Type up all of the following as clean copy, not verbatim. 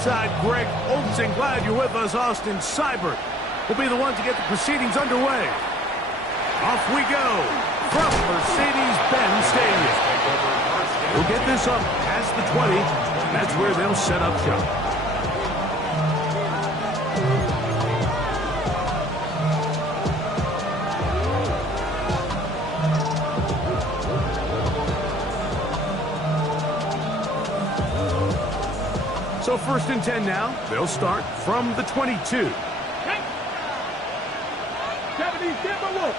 ringside, Greg Olsen. Glad you're with us. Austin Seibert will be the one to get the proceedings underway. Off we go from Mercedes-Benz Stadium. We'll get this up past the 20. That's where they'll set up shop. So 1st and 10 now. They'll start from the 22. 70, give a look.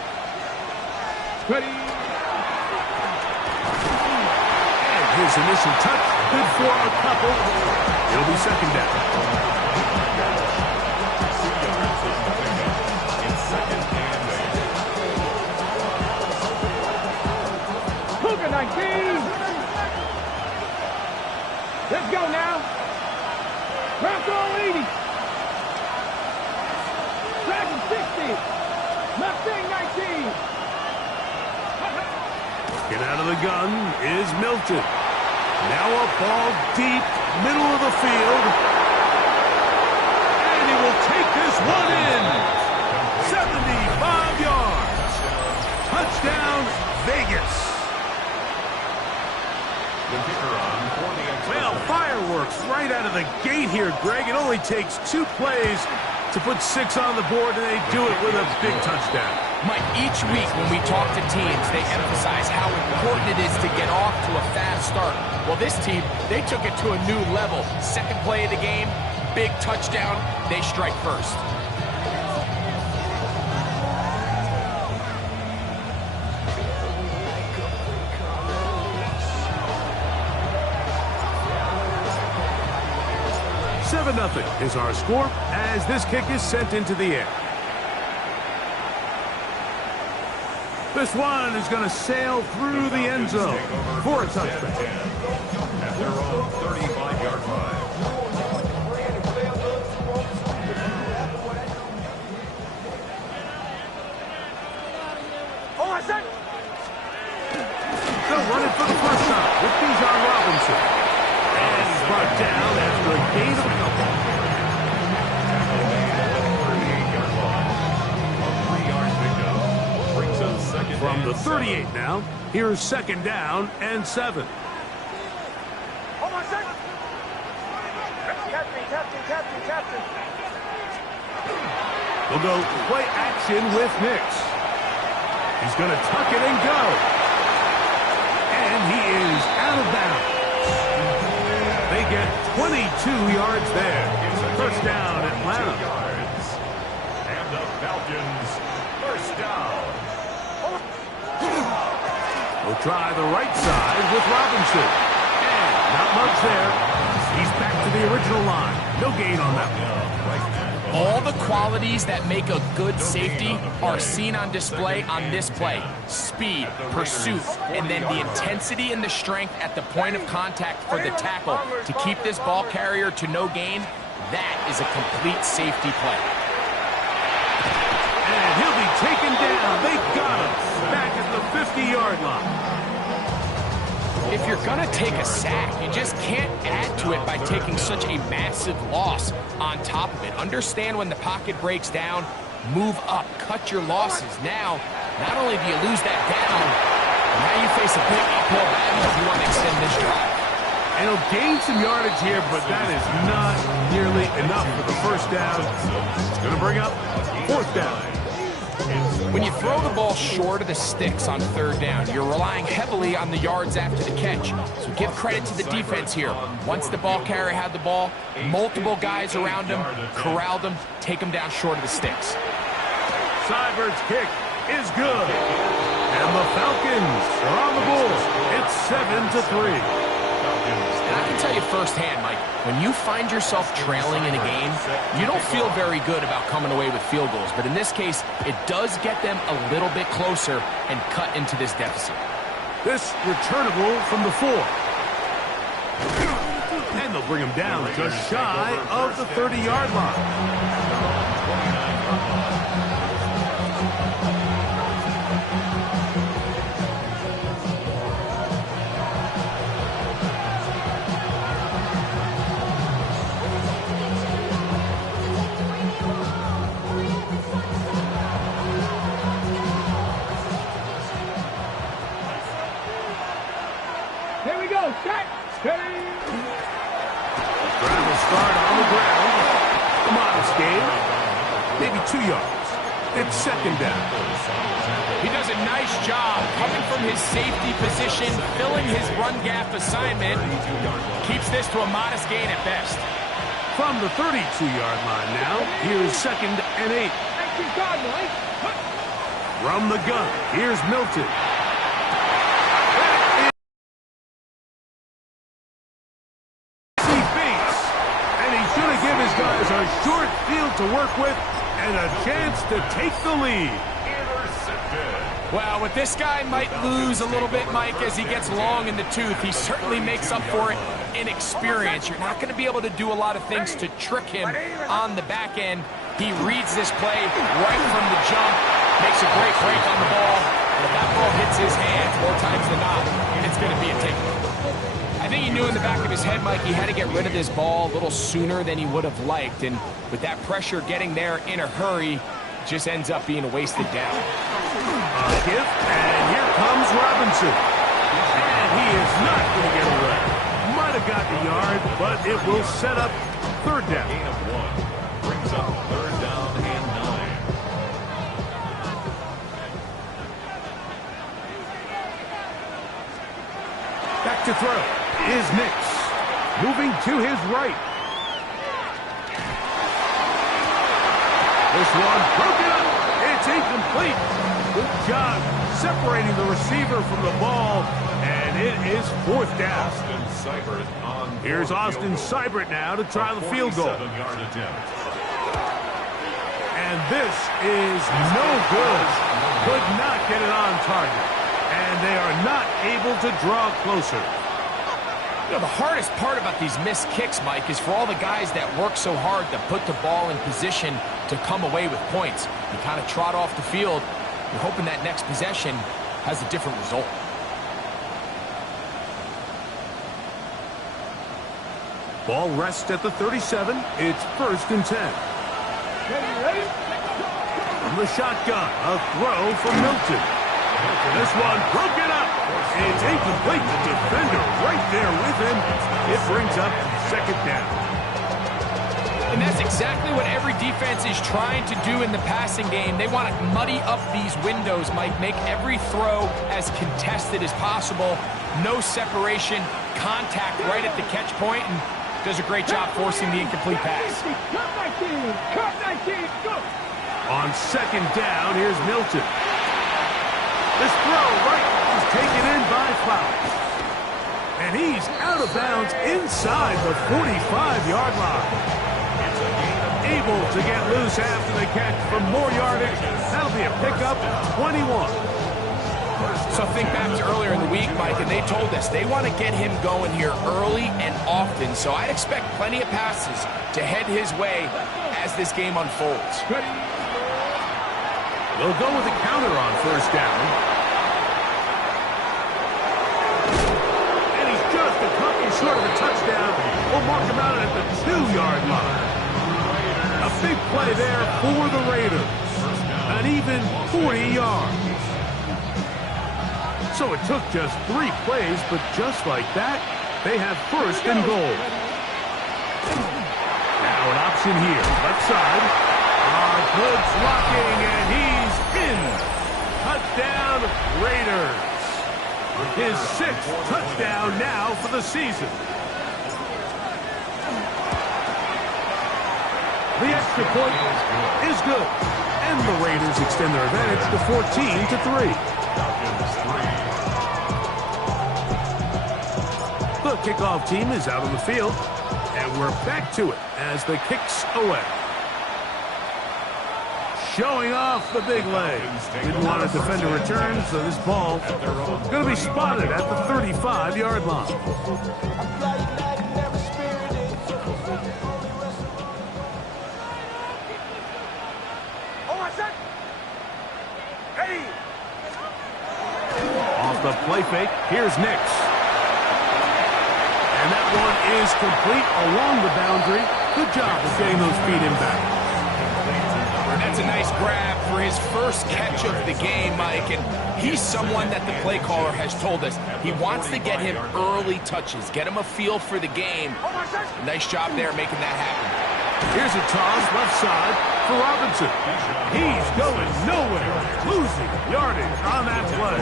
Ready. And his initial touch, good for a couple. It'll be 2nd down. Cougar 19. Let's go now. Bronco 80. Dragon 60. Mustang 19. Get out of the gun is Milton. Now a ball deep, middle of the field. And he will take this one in. 75 yards. Touchdown, Vegas. Well, fireworks right out of the gate here, Greg. It only takes 2 plays to put 6 on the board, and they do it with a big touchdown. Mike, each week when we talk to teams, they emphasize how important it is to get off to a fast start. Well, this team, they took it to a new level. 2nd play of the game, big touchdown, they strike first. Nothing is our score as this kick is sent into the air. This one is going to sail through the end zone for a touchback. At their own 35-yard line. They'll run it for the first time with Bijan Robinson. And he's brought down after a gain of a couple. From the 38 now, here's 2nd down and 7. Hold on a second. Captain. We'll go play action with Nix. He's going to tuck it and go. And he is out of bounds. They get 22 yards there. First down, Atlanta. And the Falcons, first down. We'll try the right side with Robinson. And not much there. He's back to the original line. No gain on that one. All the qualities that make a good safety are seen on display on this play. Speed, pursuit, and then the intensity and the strength at the point of contact for the tackle to keep this ball carrier to no gain. That is a complete safety play. And he'll be taken down. They got him back at the 50-yard line. If you're going to take a sack, you just can't add to it by taking such a massive loss on top of it. Understand when the pocket breaks down, move up, cut your losses. Now, not only do you lose that down, now you face a big uphill battle if you want to extend this drive. And he'll gain some yardage here, but that is not nearly enough for the first down. It's going to bring up 4th down. When you throw the ball short of the sticks on 3rd down, you're relying heavily on the yards after the catch. So give credit to the defense here. Once the ball carrier had the ball, multiple guys around him, corralled him, take him down short of the sticks. Seibert's kick is good. And the Falcons are on the board. It's 7-3. And I can tell you firsthand, Mike, when you find yourself trailing in a game, you don't feel very good about coming away with field goals. But in this case, it does get them a little bit closer and cut into this deficit. This returnable from the 4. And they'll bring him down just shy of the 30-yard line. ground. A modest gain. Maybe 2 yards. It's second down. He does a nice job coming from his safety position, filling his run gap assignment. Keeps this to a modest gain at best. From the 32-yard line now, here's second and 8. From the gun, here's Milton. He beats, and he's going to give his guys a short field to work with and a chance to take the lead. Well, what this guy might lose a little bit, Mike, as he gets long in the tooth, he certainly makes up for it in experience. You're not going to be able to do a lot of things to trick him on the back end. He reads this play right from the jump, makes a great break on the ball, and if that ball hits his hands more times than not, it's going to be a takeaway. I think he knew in the back of his head, Mike, he had to get rid of this ball a little sooner than he would have liked, and with that pressure getting there in a hurry, it just ends up being a wasted down. A gift, and here comes Robinson. And he is not going to get away. Might have gotten a yard, but it will set up third down. Gain of 1 brings up third down and 9. Back to throw is Nix. Moving to his right. This one broken up. It's incomplete. Good job separating the receiver from the ball, and it is fourth down. Austin Seibert on Here's Austin Seibert now to try the field goal. 47-yard attempt. And this is no good. Could not get it on target. And they are not able to draw closer. You know, the hardest part about these missed kicks, Mike, is for all the guys that work so hard to put the ball in position to come away with points. You kind of trot off the field. You're hoping that next possession has a different result. Ball rests at the 37. It's first and 10. Ready? From the shotgun, a throw from Milton. This one broken up. It's incomplete. The defender right there with him. It brings up second down. And that's exactly what every defense is trying to do in the passing game. They want to muddy up these windows, Mike, make every throw as contested as possible. No separation, contact right at the catch point, and does a great job forcing the incomplete pass. Cut 19, go! On second down, here's Milton. This throw right is taken in by Flowers. And he's out of bounds inside the 45-yard line. Able to get loose after the catch for more yardage. That'll be a pickup, 21. So think back to earlier in the week, Mike, and they told us they want to get him going here early and often. So I'd expect plenty of passes to head his way as this game unfolds. They'll go with a counter on first down. And he's just a couple short of a touchdown. We'll mark him out at the 2-yard line. A big play there for the Raiders. An even 40 yards. So it took just 3 plays, but just like that, they have first and goal. Now an option here, left side. Good blocking, and he's in. Touchdown, Raiders. His 6th touchdown now for the season. The extra point is good, and the Raiders extend their advantage to 14-3. The kickoff team is out on the field, and we're back to it as the kick's away. Showing off the big leg. Didn't want to defend a return, so this ball going to be spotted at the 35-yard line. Off the play fake, here's Nix. And that one is complete along the boundary. Good job of getting those feet in back. And that's a nice grab for his first catch of the game, Mike. And he's someone that the play caller has told us he wants to get him early touches, get him a feel for the game. Nice job there making that happen. Here's a toss left side for Robinson. He's going nowhere, losing yardage on that play.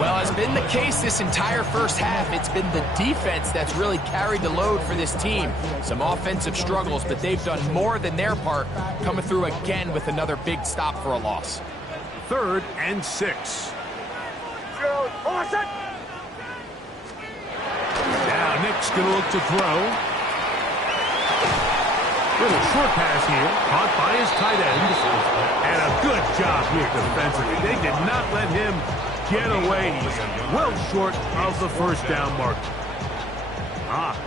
Well, as been the case this entire first half, it's been the defense that's really carried the load for this team. Some offensive struggles, but they've done more than their part, coming through again with another big stop for a loss. 3rd and 6. Now Nick's going to look to throw. Little short pass here, caught by his tight end. And a good job here defensively. They did not let him get away. He's well short of the first down mark.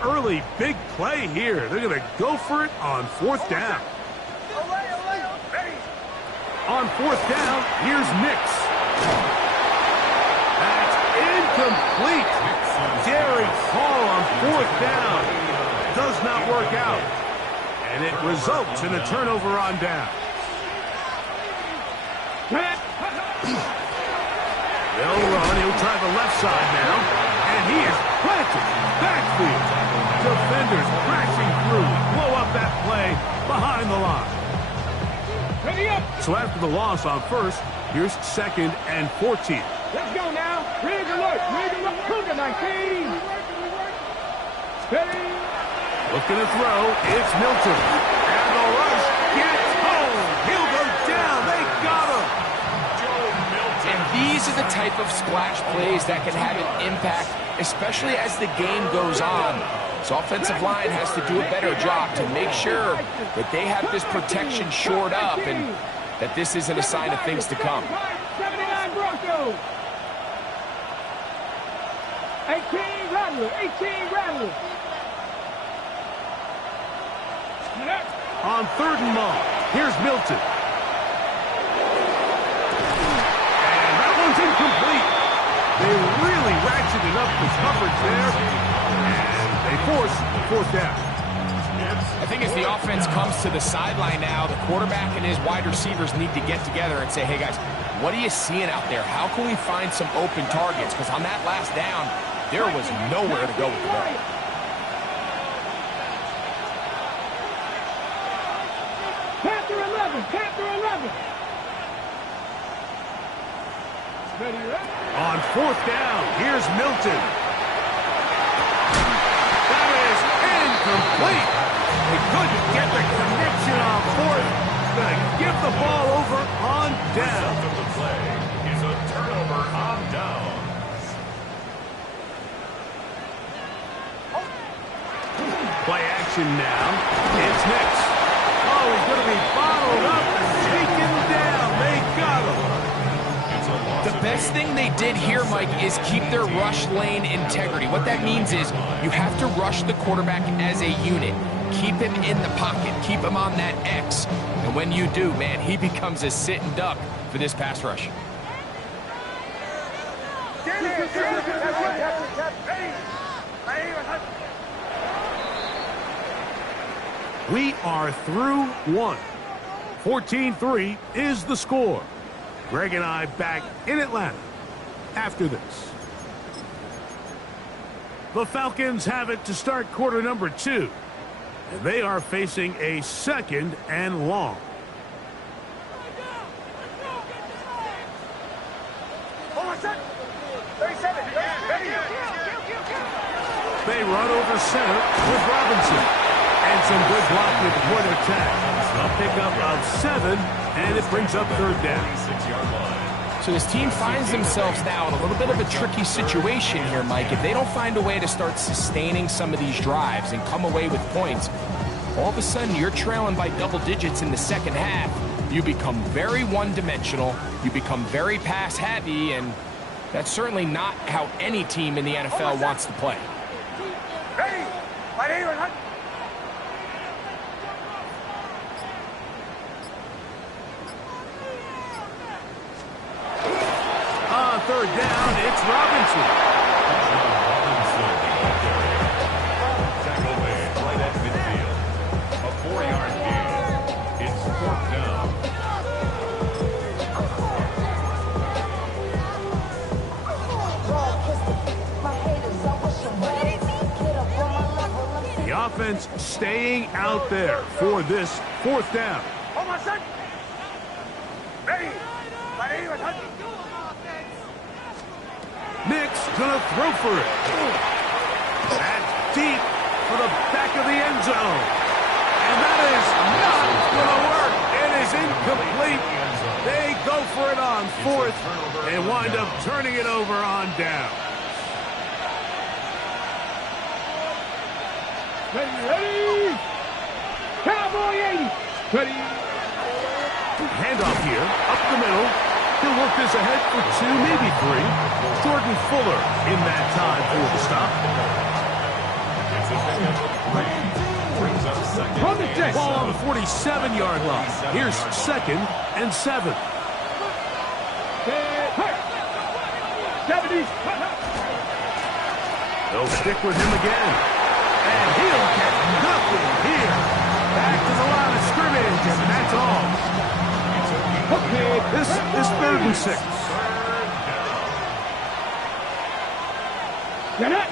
Early big play here. They're going to go for it on 4th down. On 4th down, here's Nix. That's incomplete. Derek Hall on 4th down. Does not work out. And it results in a turnover on down. They'll run. He'll try the left side now. And he is planted. Backfield. Defenders crashing through. Blow up that play behind the line. Ready up. So after the loss on 1st, here's 2nd and 14. Let's go now. Rig alert. Rig alert. Cougar 19. Steady. Looking to throw. It's Milton. And the rush gets home. He'll go down. They got him. And these are the type of splash plays that can have an impact, especially as the game goes on. So offensive line has to do a better job to make sure that they have this protection shored up and that this isn't a sign of things to come. 79 Broncos. 18 Rattler. 18 Rattler. On 3rd and long, here's Milton. And that one's incomplete. They really ratcheted up the coverage there. And they force 4th down. I think as the offense comes to the sideline now, the quarterback and his wide receivers need to get together and say, hey guys, what are you seeing out there? How can we find some open targets? Because on that last down, there was nowhere to go with the ball. Panther 11. Panther 11. Ready up. On 4th down, here's Milton. That is incomplete. They couldn't get the connection on 4th. Gonna give the ball over on down. The play is a turnover on down. Play action now. It's Nix. Oh, he's going to be bottled up and taken down. They got him. The best thing they did here, Mike, is keep their rush lane integrity. What that means is you have to rush the quarterback as a unit. Keep him in the pocket. Keep him on that X. And when you do, man, he becomes a sitting duck for this pass rush. We are through 1. 14-3 is the score. Greg and I back in Atlanta after this. The Falcons have it to start quarter number 2. And they are facing a 2nd and long. They run over center with Robinson. And some good blocking at the point of attack. A pickup of 7, and it brings up 3rd down. 6-yard line. So this team finds themselves now in a little bit of a tricky situation here, Mike. If they don't find a way to start sustaining some of these drives and come away with points, all of a sudden you're trailing by double digits in the second half. You become very one-dimensional. You become very pass-heavy, and that's certainly not how any team in the NFL wants to play. On 3rd down, it's Robinson. Tackle made right at midfield. A 4-yard gain. It's 4th down. offense staying out there for this fourth down. Nick's gonna throw for it. That's deep for the back of the end zone. And that is not gonna work. It is incomplete. They go for it on fourth and wind up turning it over on down. Ready. Cowboy 80. Ready. Handoff here, up the middle. He'll work this ahead for 2, maybe 3. Jordan Fuller in that time for the stop. From the 6. Ball on the 47-yard line. Here's 2nd and 7. 70. They'll stick with him again. And he'll get nothing here. Back to the line of scrimmage, and that's all. Okay, this is 3rd and 6. You're not.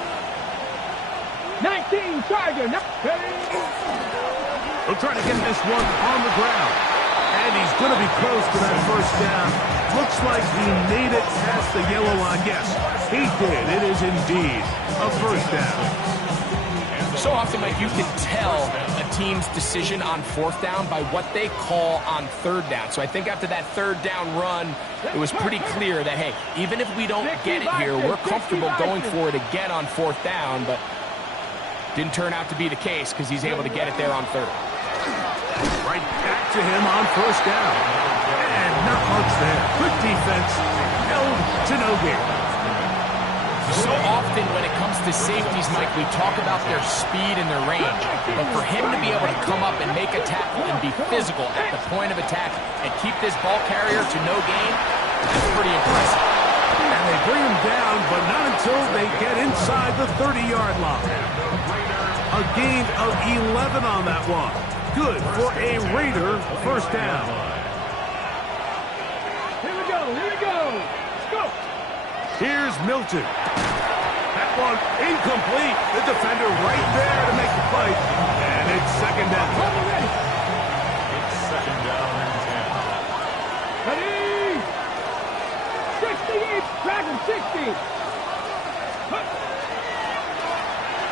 19 Charger. He'll try to get this one on the ground. And he's going to be close to that first down. Looks like he made it past the yellow line. Yes, he did. It is indeed a first down. So often, Mike, you can tell a team's decision on 4th down by what they call on 3rd down. So I think after that 3rd down run, it was pretty clear that, hey, even if we don't get it here, we're comfortable going for it again on 4th down, but didn't turn out to be the case because he's able to get it there on 3rd. Right back to him on 1st down. And not much there. Good defense. Held to no gain. So often when it comes to safeties, Mike, we talk about their speed and their range. But for him to be able to come up and make a tackle and be physical at the point of attack and keep this ball carrier to no gain, that's pretty impressive. And they bring him down, but not until they get inside the 30-yard line. A gain of 11 on that one. Good for a Raider first down. Here we go. Let's go. Here's Milton. That one incomplete. The defender right there to make the fight. And it's 2nd down. It's 2nd down and 10. Ready. 68. Dragon 60.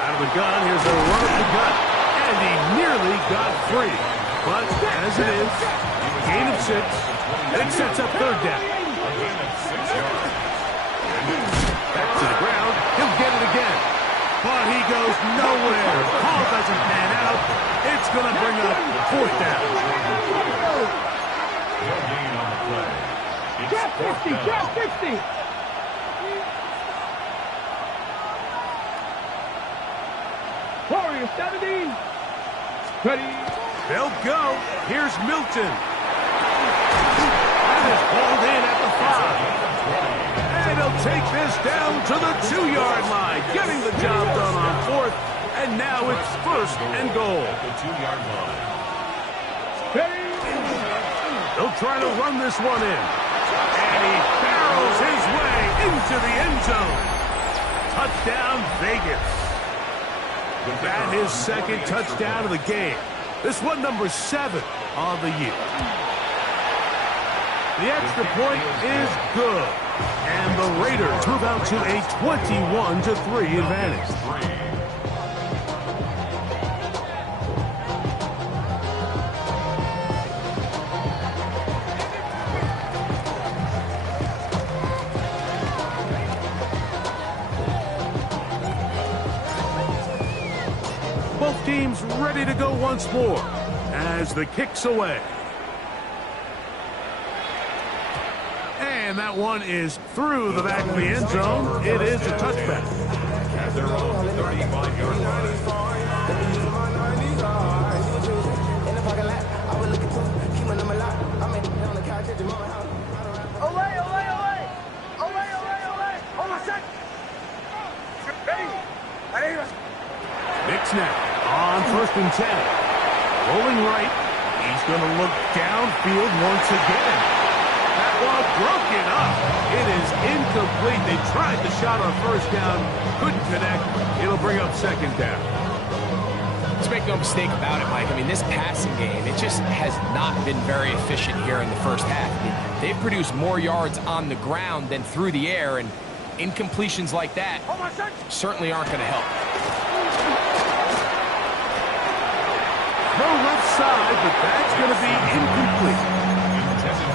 Out of the gun, here's a run at the gut. And he nearly got free. But as it is, gain of 6. It sets up 3rd down. Back to the ground. He'll get it again. But he goes nowhere. Ball doesn't pan out. It's going to bring up 4th down. No gain on the play. It's Drop 4th 50. down. Drop 50. Warrior 70. Ready. They'll go. Here's Milton. And it's pulled in at the 5. And he'll take this down to the 2-yard line, getting the job done on 4th. And now it's 1st and goal. At the 2-yard line. Ready. They'll try to run this one in. And he barrels his way into the end zone. Touchdown, Vegas. That his 2nd touchdown of the game. This one number 7 on the year. The extra point is good. And the Raiders move out to a 21-3 advantage. Both teams ready to go once more as the kick's away. And that one is through the back of the end zone. It is a touchback. At their own 35-yard line. Nick now on 1st and 10. Rolling right. He's going to look downfield once again. That ball broken up. It is incomplete. They tried the shot on 1st down. Couldn't connect. It'll bring up 2nd down. Let's make no mistake about it, Mike. I mean, this passing game, it just has not been very efficient here in the first half. I mean, they've produced more yards on the ground than through the air, and incompletions like that certainly aren't going to help. Throw left side, but that's going to be incomplete.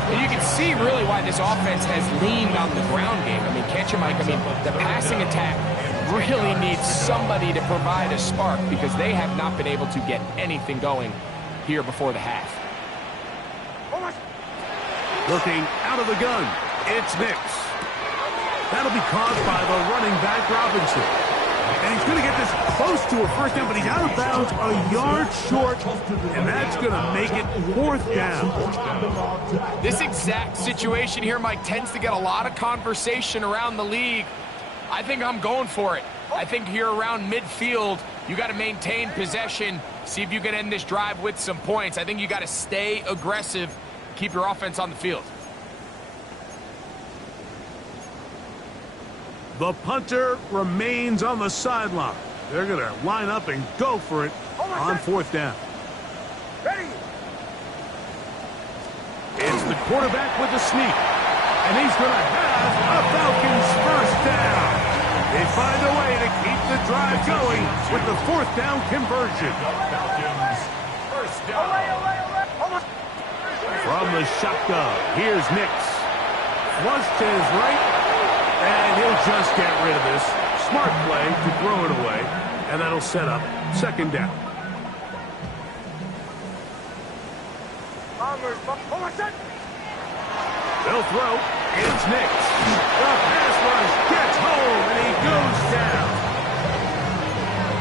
And you can see really why this offense has leaned on the ground game. I mean, can't you, Mike? I mean, the passing attack really needs somebody to provide a spark because they have not been able to get anything going here before the half. Looking out of the gun, it's Nix. That'll be caught by the running back, Robinson. And he's going to get this close to a first down, but he's out of bounds a yard short, and that's going to make it 4th down. This exact situation here, Mike, tends to get a lot of conversation around the league. I think I'm going for it. I think here around midfield, you got to maintain possession, see if you can end this drive with some points. I think you got to stay aggressive, keep your offense on the field. The punter remains on the sideline. They're going to line up and go for it on 4th down. Ready. It's the quarterback with the sneak. And he's going to have a Falcons first down. They find a way to keep the drive going with the 4th down conversion. Falcons first down. From the shotgun, here's Nix. Flushed to his right, and he'll just get rid of this. Smart play to throw it away, and that'll set up 2nd down. They'll throw. It's Nix. The pass rush gets home, and he goes down.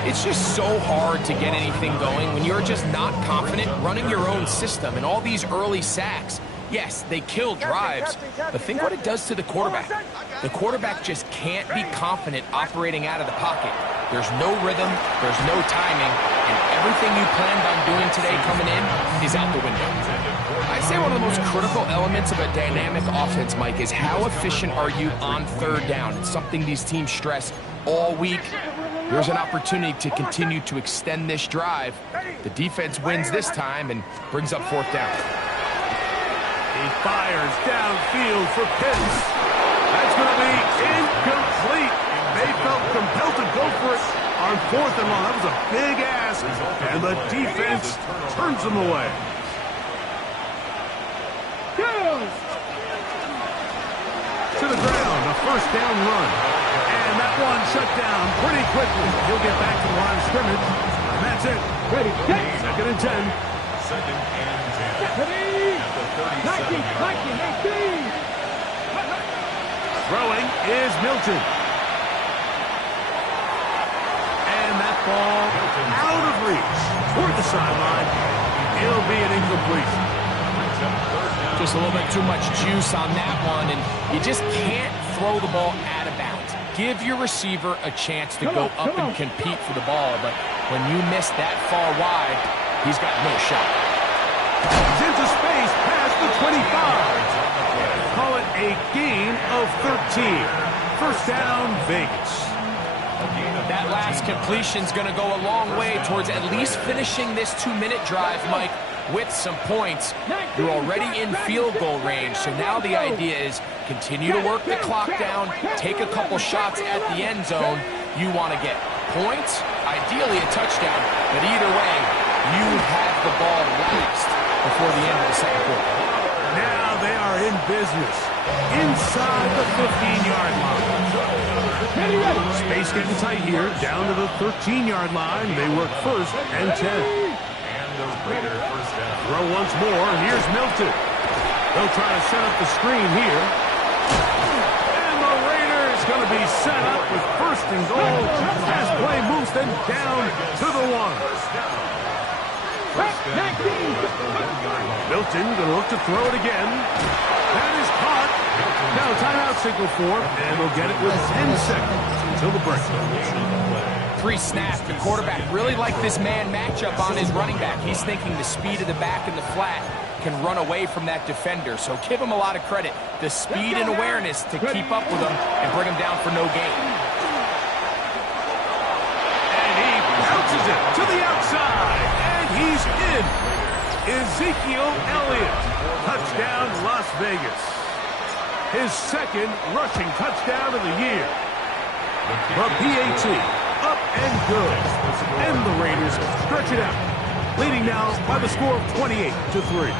It's just so hard to get anything going when you're just not confident running your own system. And all these early sacks, yes, they kill drives, but think what it does to the quarterback. The quarterback just can't be confident operating out of the pocket. There's no rhythm, there's no timing, and everything you planned on doing today coming in is out the window. I'd say one of the most critical elements of a dynamic offense, Mike, is how efficient are you on 3rd down. It's something these teams stress all week. There's an opportunity to continue to extend this drive. The defense wins this time and brings up 4th down. He fires downfield for Pitts. That's going to be incomplete. They felt compelled to go for it on 4th and long. That was a big ask, and the defense turns them away. To the ground, a 1st down run. And that one shut down pretty quickly. He'll get back to the line of scrimmage, and that's it. Ready. 2nd and 10. 2nd and 10. Ready. At the 37. Throwing is Milton. And that ball out of reach toward the sideline. It'll be an incompletion. Just a little bit too much juice on that one, and you just can't throw the ball out of bounds. Give your receiver a chance to go up and compete for the ball, but when you miss that far wide, he's got no shot. He's into space past the 25. Call it a gain of 13. 1st down, Vegas. That last completion's going to go a long way towards at least finishing this 2-minute drive, Mike, with some points. You're already in field goal range, so now the idea is continue to work the clock down, take a couple shots at the end zone. You want to get points, ideally a touchdown, but either way, you have the ball last before the end of the 2nd quarter. Now they are in business inside the 15-yard line. Space getting tight here, down to the 13-yard line. They work 1st and 10. And the Raider first down. Throw once more. Here's Milton. They'll try to set up the screen here. And the Raider is going to be set up with 1st and goal. Pass play moves them down to the 1. Milton going to look to throw it again. That is caught. Now timeout signal for, and they'll get it with 10 seconds until the break. Pre-snap, the quarterback really liked this man matchup on his running back. He's thinking the speed of the back in the flat can run away from that defender. So give him a lot of credit. The speed and awareness to keep up with him and bring him down for no gain. And he bounces it to the outside, and he's in. Ezekiel Elliott, touchdown Las Vegas. His second rushing touchdown of the year. The PAT, up and good. And the Raiders stretch it out, leading now by the score of 28-3.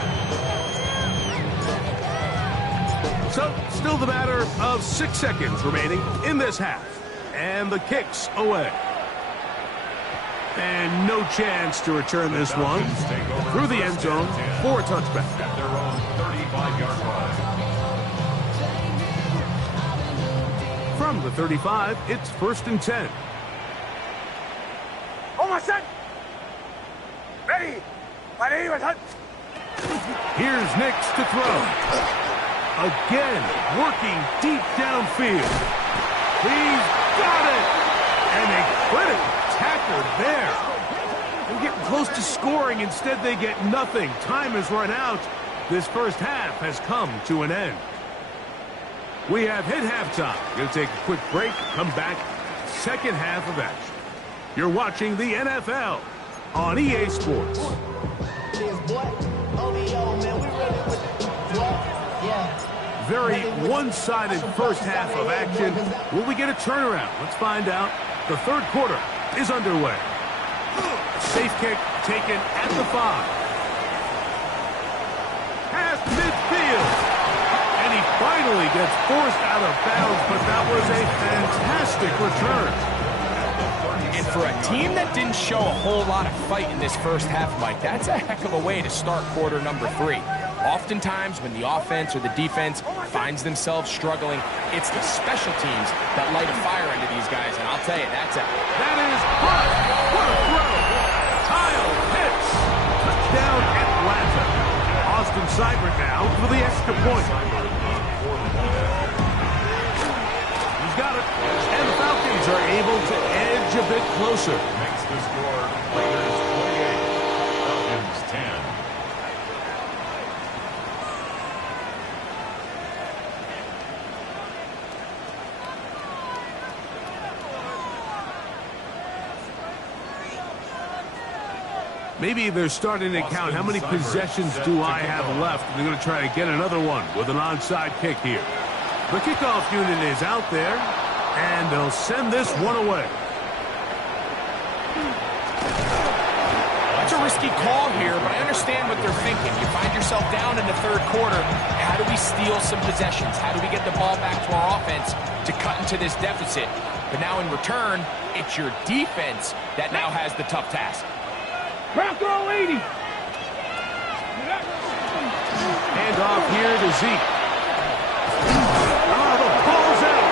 So, still the matter of 6 seconds remaining in this half. And the kick's away. And no chance to return this one through the end zone for a touchback. At their own 35-yard line. From the 35, it's 1st and 10. Oh, my son! Ready! Ready, my son! Here's Nix to throw. Again, working deep downfield. He's got it! And a critical tackle there. They're getting close to scoring. Instead, they get nothing. Time has run out. This first half has come to an end. We have hit halftime. Going to take a quick break, come back, second half of action. You're watching the NFL on EA Sports. Very one-sided first half of action. Will we get a turnaround? Let's find out. The third quarter is underway. Safe kick taken at the 5. Past midfield. And he finally gets forced out of bounds, but that was a fantastic return. And for a team that didn't show a whole lot of fight in this first half, Mike, that's a heck of a way to start quarter number 3. Oftentimes, when the offense or the defense finds themselves struggling, it's the special teams that light a fire under these guys, and I'll tell you, that is hot. What a throw. Kyle Pitts. Touchdown Atlanta. Austin Seibert now for the extra point. He's got it. And the Falcons are able to edge a bit closer. Makes the score Raiders 28, Falcons 10. Maybe they're starting to count how many possessions do I have left. They're going to try to get another one with an onside kick here. The kickoff unit is out there, and they'll send this one away. That's a risky call here, but I understand what they're thinking. You find yourself down in the third quarter. How do we steal some possessions? How do we get the ball back to our offense to cut into this deficit? But now in return, it's your defense that now has the tough task. Back throw 80! Hand off here to Zeke. Oh, the ball's out.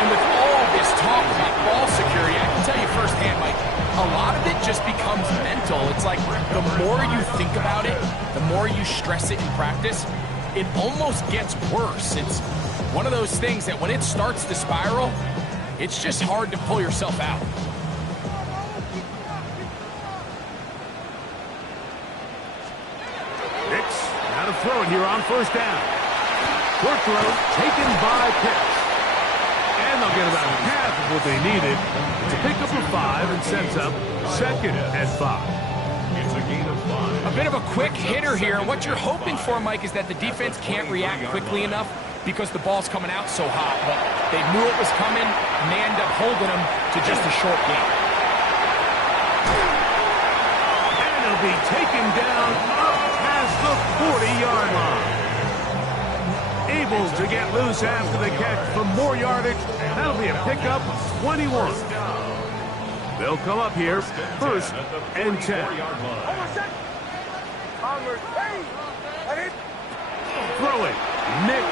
And with all this talk about ball security, I can tell you firsthand, Mike, a lot of it just becomes mental. It's like the more you think about it, the more you stress it in practice, it almost gets worse. It's one of those things that when it starts to spiral, it's just hard to pull yourself out. Throw it here on first down. Short throw taken by Pitts. And they'll get about half of what they needed to pick up a 5 and sets up second and 5. It's a gain of 5. A bit of a quick hitter here. And what you're hoping for, Mike, is that the defense can't react quickly enough because the ball's coming out so hot. But they knew it was coming, and they end up holding them to just a short gain. And he'll be taken down up past the 40-yard line. Able to get loose after the catch for more yardage. That'll be a pickup of 21. They'll come up here first and 10. Throwing. Nix.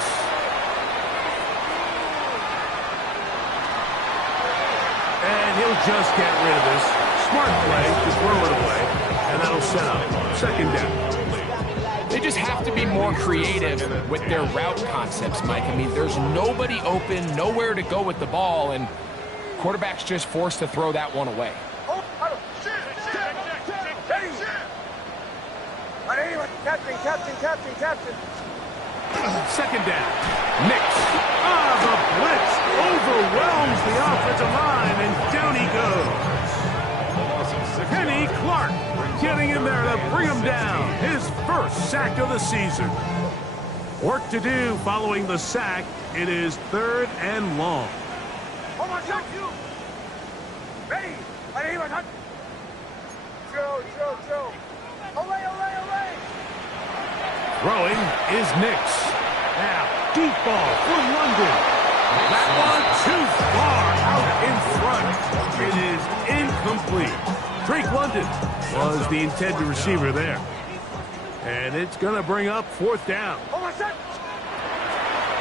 And he'll just get rid of this. Smart play to throw it away. And that'll set up second down. They just have to be more creative with their route concepts, Mike. I mean, there's nobody open, nowhere to go with the ball, and quarterback's just forced to throw that one away. Captain. Second down. Nix. The blitz overwhelms the offensive line, and down he goes. getting in there to bring him down. His first sack of the season. Work to do following the sack. It is 3rd and long. Ready? Joe. Olay. Throwing is Nix. Now, deep ball for London. That one too far out in front. It is incomplete. Drake London was the intended receiver there. And it's going to bring up 4th down.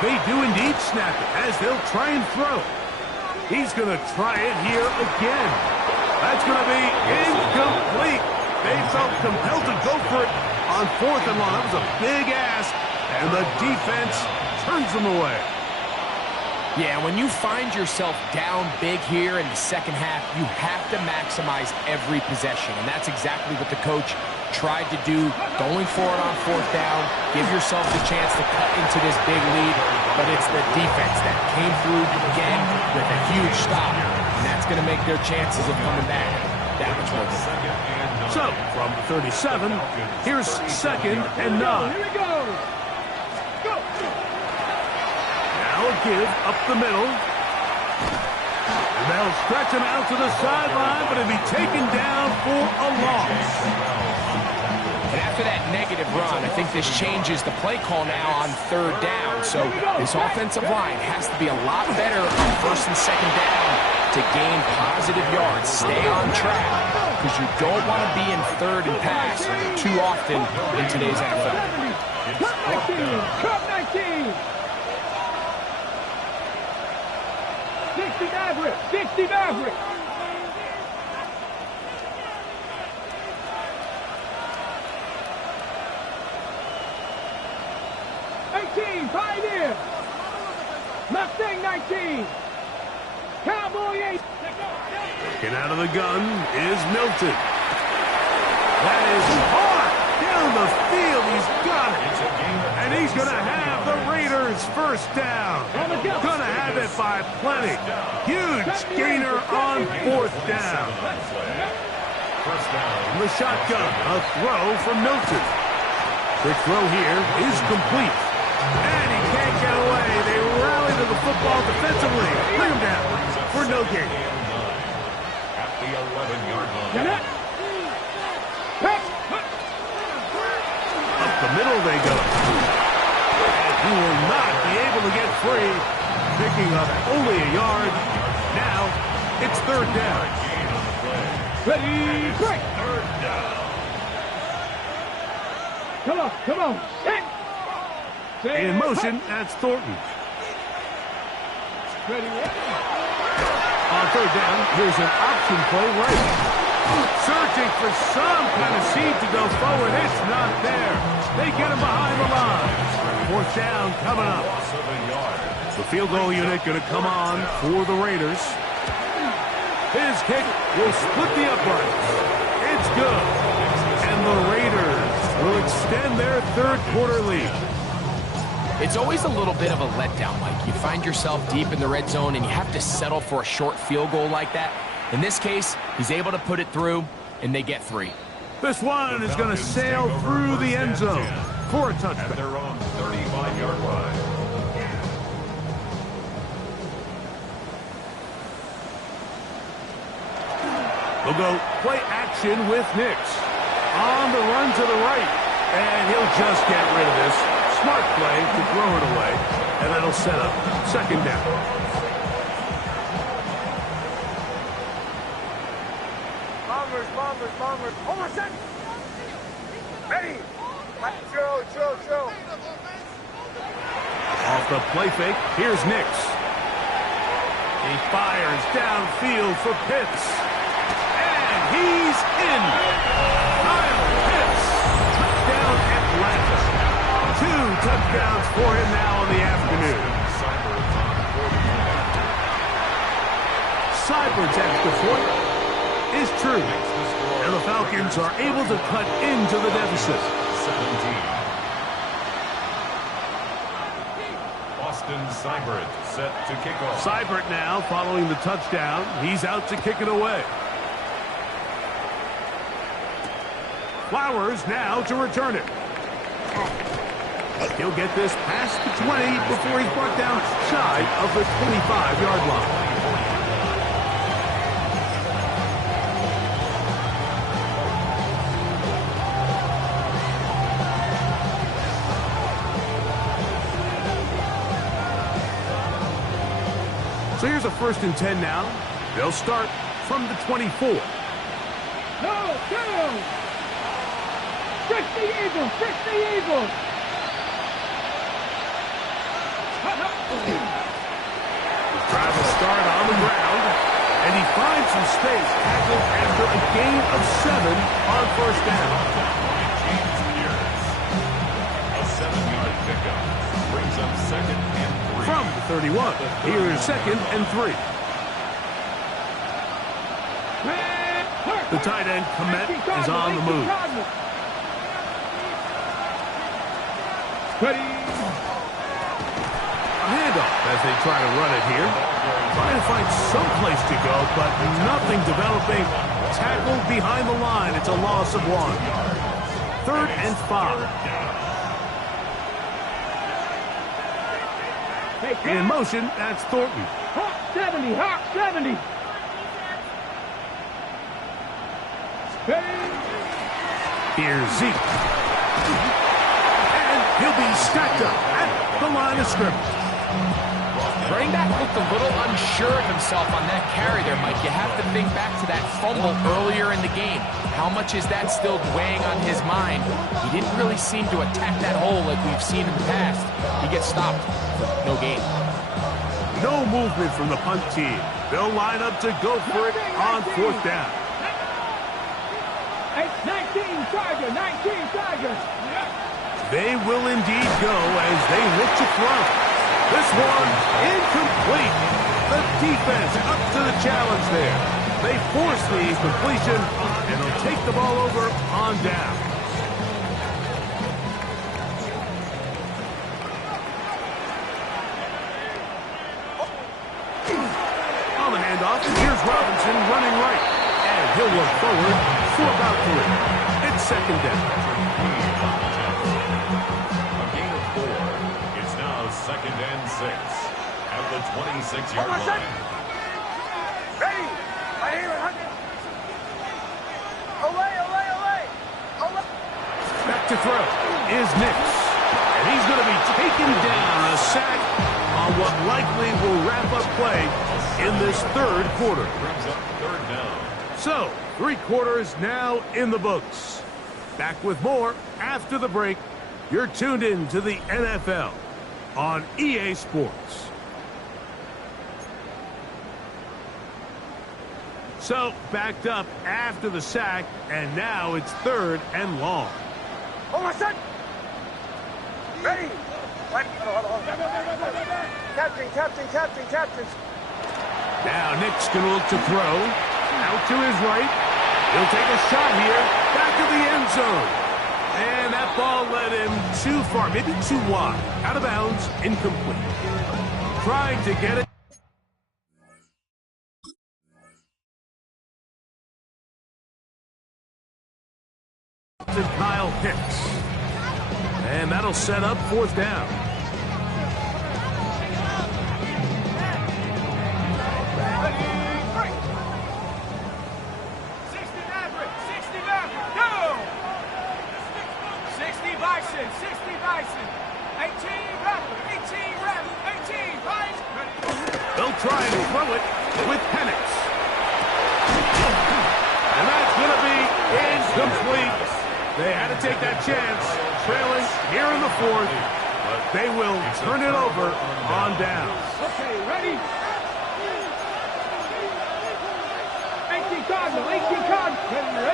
They do indeed snap it as they'll try and throw. He's going to try it here again. That's going to be incomplete. They felt compelled to go for it on 4th and long. That was a big ask, and the defense turns them away. Yeah, when you find yourself down big here in the second half, you have to maximize every possession, and that's exactly what the coach tried to do, going for it on 4th down, give yourself the chance to cut into this big lead, but it's the defense that came through again with a huge stop, and that's going to make their chances of coming back that much more difficult. So, from the 37, here's 2nd and 9. Here we go. Now a give up the middle. And they'll stretch him out to the sideline, but he'll be taken down for a loss. And after that negative run, I think this changes the play call now on 3rd down. So this offensive line has to be a lot better on 1st and 2nd down to gain positive yards. Stay on track, because you don't want to be in 3rd and pass too often in today's NFL. Cup 19. 60 Maverick. Pioneer. Mustang 19. Cowboy 8. Getting out of the gun is Milton. That is hard down the field. He's got it. And he's going to have the Raiders 1st down. Going to have it by plenty. Huge gainer on 4th down. From the shotgun, a throw from Milton. The throw here is complete. And he can't get away. They rally to the football defensively. Bring him down for no gain. At the 11-yard line. Up the middle they go. And he will not be able to get free. Picking up only a yard. Now it's 3rd down. Ready, break. 3rd down. Come on. In motion, that's Thornton. Ready. On 3rd down, here's an option play right. Searching for some kind of seed to go forward. It's not there. They get him behind the line. 4th down coming up. The field goal unit going to come on for the Raiders. His kick will split the uprights. It's good. And the Raiders will extend their 3rd quarter lead. It's always a little bit of a letdown, Mike. You find yourself deep in the red zone and you have to settle for a short field goal like that. In this case, he's able to put it through, and they get 3. This one is going to sail through the end zone for a touchdown. At their own 35-yard line. They'll go play action with Nix. On the run to the right, and he'll just get rid of this. Smart play to throw it away, and that'll set up 2nd down. Bombers. Almost set. Ready. Joe. Off the play fake, here's Nix. He fires downfield for Pitts. And he's in. Kyle Pitts. Touchdown Atlanta. 2 touchdowns for him now in the afternoon. Seibert's extra point is true. And the Falcons are able to cut into the deficit. 17. Austin Seibert set to kick off. Seibert now following the touchdown. He's out to kick it away. Flowers now to return it. He'll get this past the 20 before he's brought down shy of the 25-yard line. So here's a 1st and 10 now. They'll start from the 24. No, down. Fix the Eagles. Fix the Eagles. Trying to start on the ground, and he finds some space tackled after a gain of 7 on 1st down. James Pierce. A 7-yard pickup brings up 2nd and 3. From the 31, here's 2nd and 3. The tight end, Komet, is on the move. Ready. A handoff as they try to run it here. Trying to find some place to go, but nothing developing. Tackled behind the line. It's a loss of 1. 3rd and 5. In motion, that's Thornton. Hawk 70, Hawk 70. Here's Zeke. And he'll be stacked up at the line of scrimmage. Running back looked a little unsure of himself on that carry there, Mike. You have to think back to that fumble earlier in the game. How much is that still weighing on his mind? He didn't really seem to attack that hole like we've seen in the past. He gets stopped. No gain. No movement from the punt team. They'll line up to go for it on 4th down. 19 Chargers, 19 Chargers. They will indeed go as they look to throw. This one incomplete. The defense up to the challenge there. They force the incompletion, and they'll take the ball over on down. On the handoff, here's Robinson running right. And he'll look forward for about 3. It's 2nd down. A gain of 4. It's now 2nd and 6 at the 26-yard line. Ready. I hear it. Away. Back to throw is Nix. And he's going to be taken down, a sack on what likely will wrap up play in this 3rd quarter. Brings up 3rd down. So, 3 quarters now in the books. Back with more after the break. You're tuned in to the NFL on EA Sports. So, backed up after the sack, and now it's 3rd and long. Oh, my son. Ready. Captain. Now Nick's going to look to throw. Out to his right. He'll take a shot here. Back to the end zone. And that ball led him too far, maybe too wide. Out of bounds, incomplete. Trying to get it. To Kyle Pitts. And that'll set up 4th down. They'll try and throw it with Penix. And that's going to be incomplete. They had to take that chance, trailing here in the 4th, but they will turn it over on down. Okay, ready? 18 Cardinals.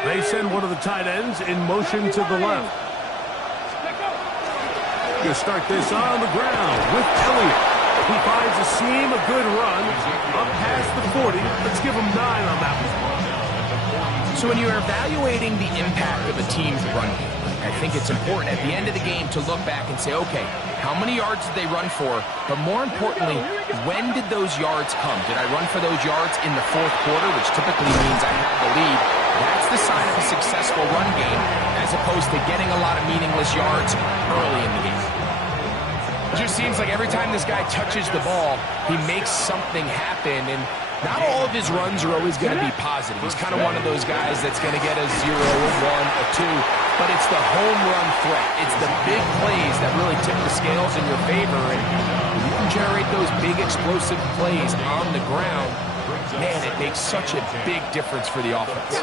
They send one of the tight ends in motion to the left. Going to start this on the ground with Elliott. He finds a seam, a good run, up past the 40. Let's give him 9 on that one. So when you're evaluating the impact of a team's run game, I think it's important at the end of the game to look back and say, okay, how many yards did they run for? But more importantly, when did those yards come? Did I run for those yards in the 4th quarter, which typically means I have the lead? That's the sign of a successful run game, as opposed to getting a lot of meaningless yards early in the game. It just seems like every time this guy touches the ball, he makes something happen, and not all of his runs are always going to be positive. He's kind of one of those guys that's going to get a 0, a 1, a 2, but it's the home run threat. It's the big plays that really tip the scales in your favor, and you can generate those big explosive plays on the ground. Man, it makes such a big difference for the offense.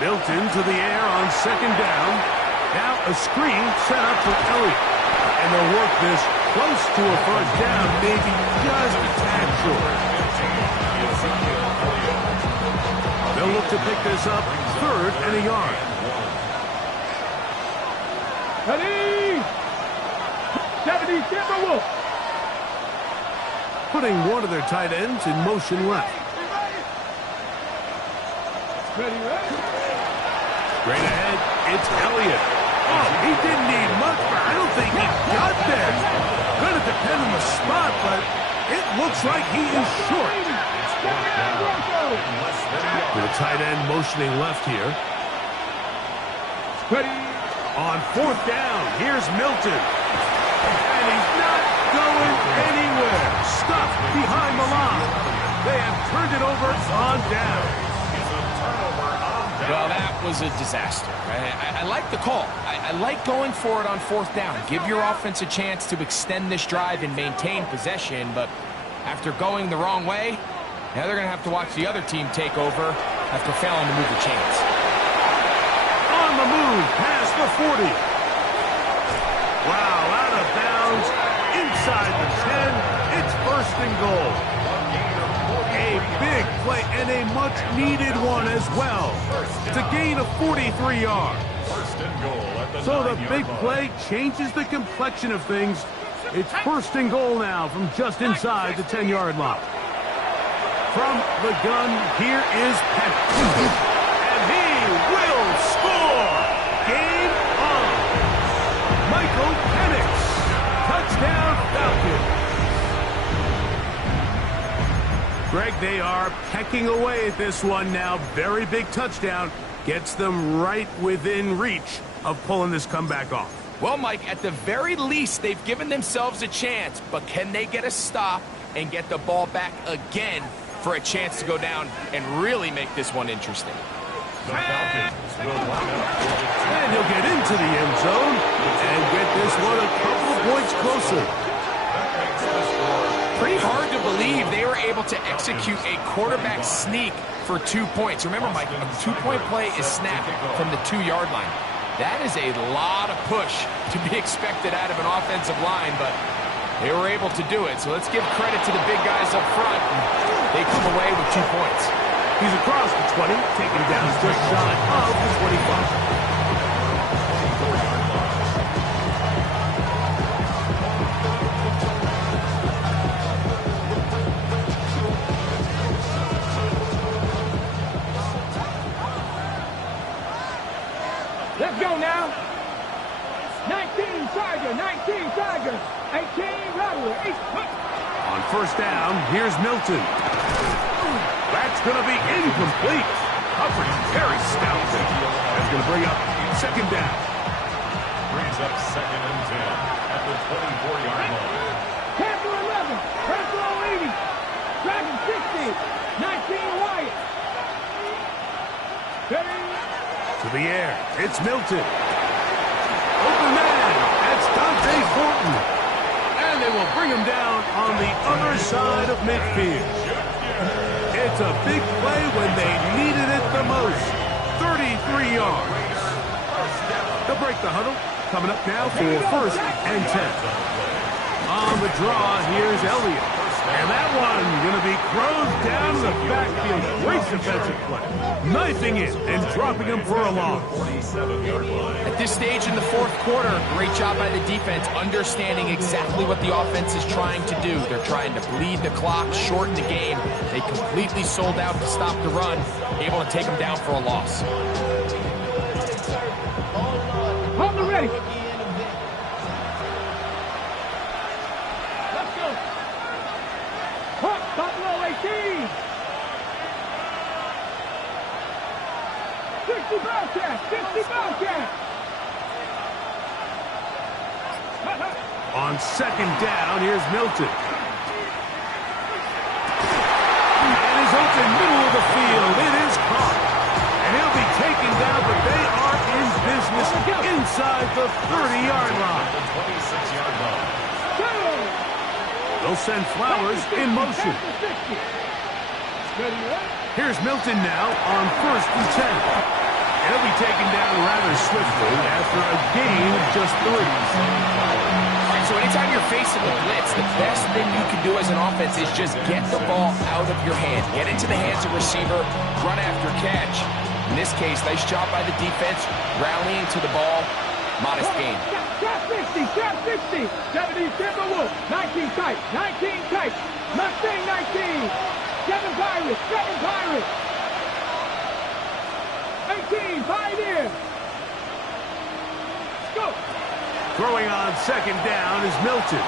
Milton to the air on second down. Now a screen set up for Elliott. And they'll work this close to a first down, maybe just a tad short. They'll look to pick this up 3rd and a yard. Ready? 70, Timberwolves. Putting one of their tight ends in motion left. Ready, ready. Straight ahead, it's Elliott. Oh, he didn't need much, but I don't think he got there. Going to depend on the spot, but it looks like he is short. The tight end motioning left here. Ready. On 4th down, here's Milton. And he's not going anywhere. Stuffed behind the line. They have turned it over on down. Well, that was a disaster. I like the call. I like going for it on 4th down. Give your offense a chance to extend this drive and maintain possession, but after going the wrong way, now they're going to have to watch the other team take over after failing to move the chains. On the move, past the 40. Wow, out of bounds, inside the 10. It's 1st and goal. A big play and a much-needed one as well to gain a 43 yards. So the big play changes the complexion of things. It's 1st and goal now from just inside the 10-yard line. From the gun, here is Penix. And he will score! Game on! Michael Penix. Touchdown Falcons. Greg, they are pecking away at this one now. Very big touchdown. Gets them right within reach of pulling this comeback off. Well, Mike, at the very least, they've given themselves a chance, but can they get a stop and get the ball back again for a chance to go down and really make this one interesting? And he'll get into the end zone and get this one a couple of points closer. Pretty hard to believe they were able to execute a quarterback sneak for 2 points. Remember, Mike, a 2-point play is snapped from the 2-yard line. That is a lot of push to be expected out of an offensive line, but they were able to do it. So let's give credit to the big guys up front. They come away with 2 points. He's across the 20, taken down just shy of the 25. Let's go now. 19 Tiger, 19 Tiger, 18 Rattler, 8. On 1st down, here's Milton. That's going to be incomplete. Coverage very stout there. That's going to bring up 2nd down. Brings up 2nd and 10 at the 24-yard line. Tampa 11, Purple 80, Dragon 60, 19 Wyatt. Ready? To the air, it's Milton. Open man, that's Dante Fortin. And they will bring him down on the other side of midfield. It's a big play when they needed it the most. 33 yards. They'll break the huddle. Coming up now for 1st and 10. On the draw, here's Elliott. And that one going to be thrown down the backfield. Great defensive play. Knifing it and dropping him for a loss. At this stage in the 4th quarter, great job by the defense, understanding exactly what the offense is trying to do. They're trying to bleed the clock, shorten the game. They completely sold out to stop the run, able to take them down for a loss. Hold the ready. Buffalo 18. 2. 60 Bobcat, 60 Bobcat. On second down, here's Milton. And is open middle of the field. It is caught. And he'll be taken down, but they are in business inside the 30-yard line. The 26-yard line. They'll send Flowers in motion. Here's Milton now on 1st and 10. He'll be taken down rather swiftly after a gain of just 3. All right, so anytime you're facing the blitz, the best thing you can do as an offense is just get the ball out of your hands. Get into the hands of receiver, run after catch. In this case, nice job by the defense, rallying to the ball. Modest gain. Trap 60, trap 60. 70 Timberwolves, 19 tight, 19 tight. Mustang 19. 7 Pirates, 7 Pirates. 18, Pioneer. Go. Throwing on second down is Milton.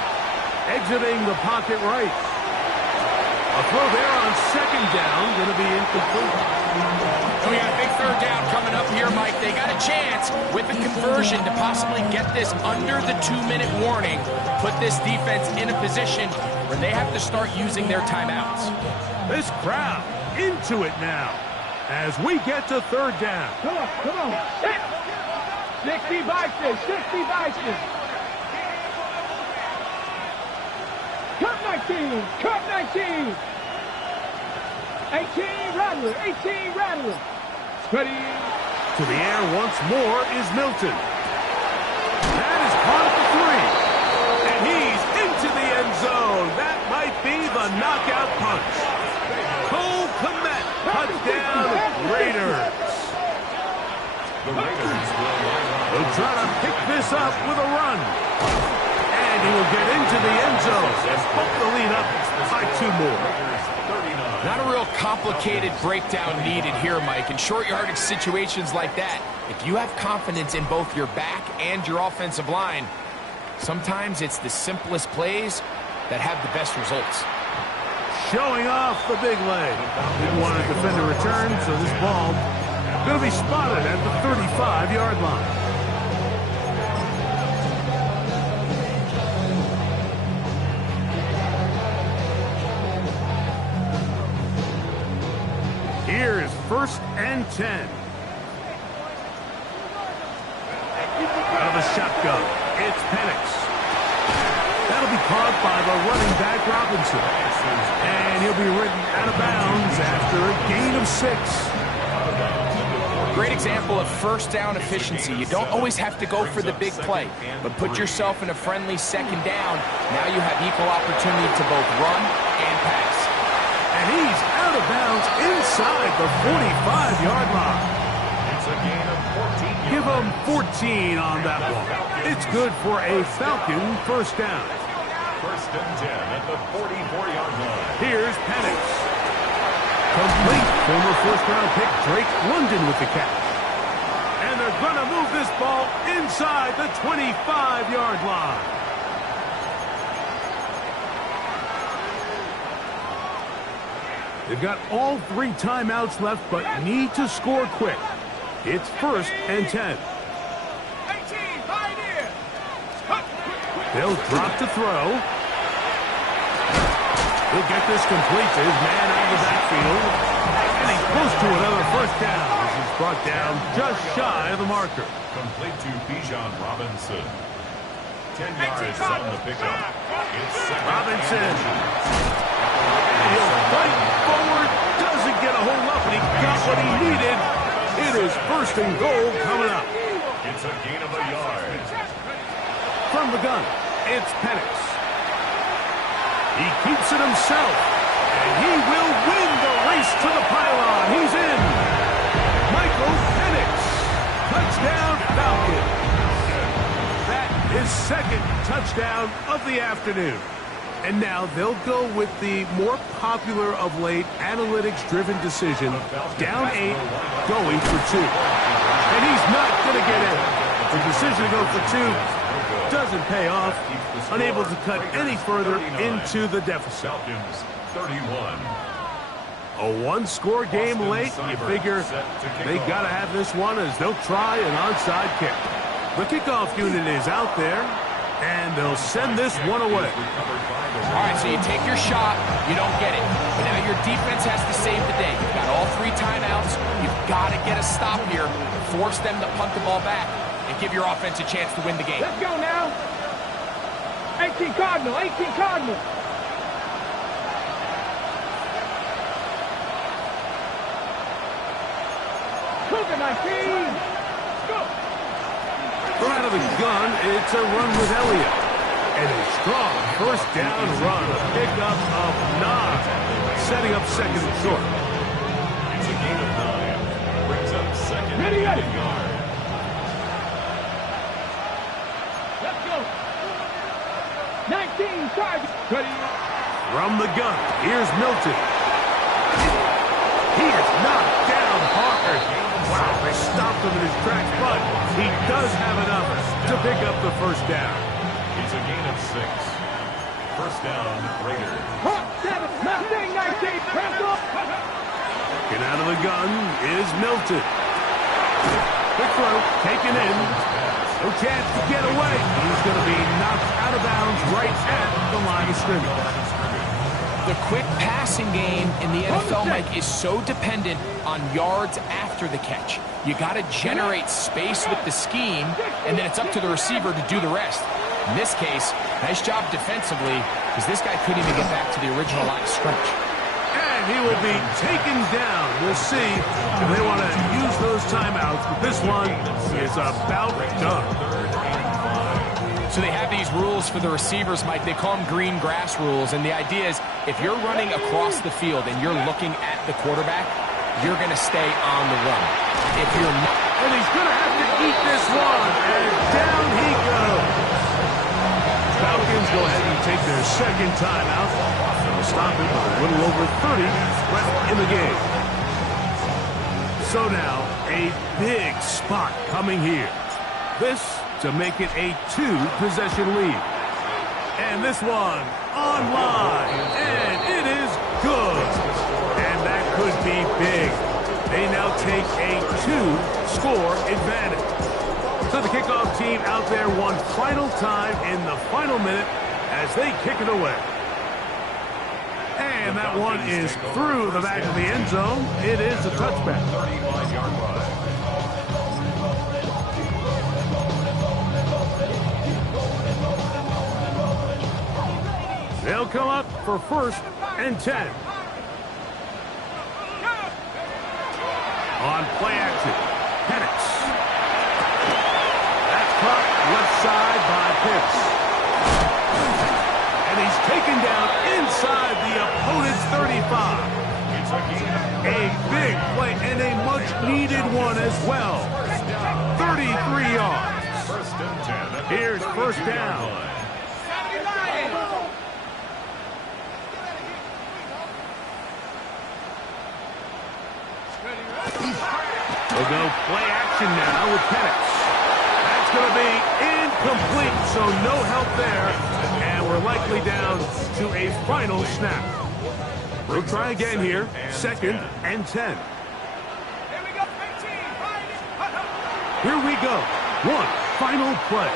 Exiting the pocket right. A throw there on second down, going to be incomplete. And we got a big third down coming up here, Mike. They got a chance with a conversion to possibly get this under the 2-minute warning, put this defense in a position where they have to start using their timeouts. This crowd into it now as we get to third down. Come on, come on. 60 Bison, 60 Bison. Cup 19, Cup 19. 18 Rattler, 18 Rattler. Ready. To the air once more is Milton. That is caught at the 3. And he's into the end zone. That might be the knockout punch. Cole Kmet, touchdown Raiders. The Raiders will line up. They'll try to pick this up with a run. And he will get into the end zone and put the lead up by 2 more. Not a real complicated breakdown needed here, Mike. In short yardage situations like that, if you have confidence in both your back and your offensive line, sometimes it's the simplest plays that have the best results. Showing off the big leg. Didn't want to defend a return, so this ball going to be spotted at the 35-yard line. Here's 1st and 10. Out of the shotgun, it's Penix. That'll be caught by the running back Robinson. And he'll be ridden out of bounds after a gain of 6. Great example of first down efficiency. You don't always have to go for the big play, but put yourself in a friendly second down. Now you have equal opportunity to both run and pass. And he's out of bounds inside the 45-yard line. It's a gain of 14 yards. Give him 14 on that one. It's good for a Falcon first down. 1st and 10 at the 44-yard line. Here's Penix. Complete. Former first-round pick Drake London with the catch. And they're going to move this ball inside the 25-yard line. They've got all 3 timeouts left, but need to score quick. It's 1st and 10. 18 Pioneer. They'll drop to throw. He'll get this complete to his man out of the backfield. And he's close to another first down as he's brought down just shy of the marker. Complete to Bijan Robinson. 10 yards on the pickup. It's Robinson. And he'll fight forward. Doesn't get a hold up, and he got what he needed. It is 1st and goal coming up. It's a gain of a yard. From the gun, it's Penix. He keeps it himself, and he will win the race to the pylon. He's in. Michael Penix. Touchdown, Falcons. That is 2nd touchdown of the afternoon. And now they'll go with the more popular of late analytics-driven decision. Down 8, going for 2. And he's not going to get in. The decision to go for 2 doesn't pay off. Unable to cut any further into the deficit. Falcons 31. A one-score game late. You figure they got to have this one as they'll try an onside kick. The kickoff unit is out there, and they'll send this one away. All right, so you take your shot, you don't get it. But now your defense has to save the day. You've got all 3 timeouts. You've got to get a stop here, force them to punt the ball back, and give your offense a chance to win the game. Let's go now. 18 Cardinal, 18 Cardinal. Cougar 19. Go. From out of the gun, it's a run with Elliott. And a strong first down run, a pickup of 9, setting up second and short. It's a gain of 9. Brings up second Ready. yard. Let's go. 19 target. Ready. From the gun, here's Milton. He is knocked down hard. Wow, they stopped him in his tracks, but he does have enough to pick up the first down. It's a gain of 6. First down, Raiders. Hawk 7. Mustang 19. Press off. Getting out of the gun is Milton. Quick throw, taken in. No chance to get away. He's going to be knocked out of bounds right at the line of scrimmage. The quick passing game in the NFL, Mike, is so dependent on yards after the catch. You got to generate space with the scheme, and then it's up to the receiver to do the rest. In this case, nice job defensively, because this guy couldn't even get back to the original line of scrimmage. And he will be taken down. We'll see if they want to use those timeouts, but this one is about done. So they have these rules for the receivers, Mike. They call them green grass rules, and the idea is if you're running across the field and you're looking at the quarterback, you're going to stay on the run. If you're not... And he's going to have to eat this one, and down he goes. Falcons go ahead and take their second timeout. They'll stop it with a little over 30 left in the game. So now, a big spot coming here. This to make it a 2-possession lead. And this one online, and it is good. And that could be big. They now take a 2-score advantage. So the kickoff team out there one final time in the final minute as they kick it away. And that one is through the back of the end zone. It is a touchback. 35-yard line. They'll come up for 1st and 10. On play action, Penix. That's caught left side by Pitts. And he's taken down inside the opponent's 35. A big play and a much-needed one as well. 33 yards. First and 10. Here's first down. We'll go play action now with Penix. That's going to be incomplete, so no help there. And we're likely down to a final snap. We'll try again here. 2nd and 10. Here we go. One final play.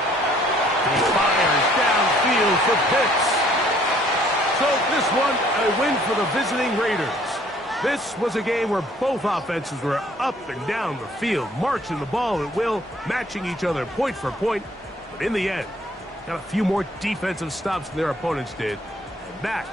He fires downfield for Pitts. So this one, a win for the visiting Raiders. This was a game where both offenses were up and down the field, marching the ball at will, matching each other point for point. But in the end, got a few more defensive stops than their opponents did. And that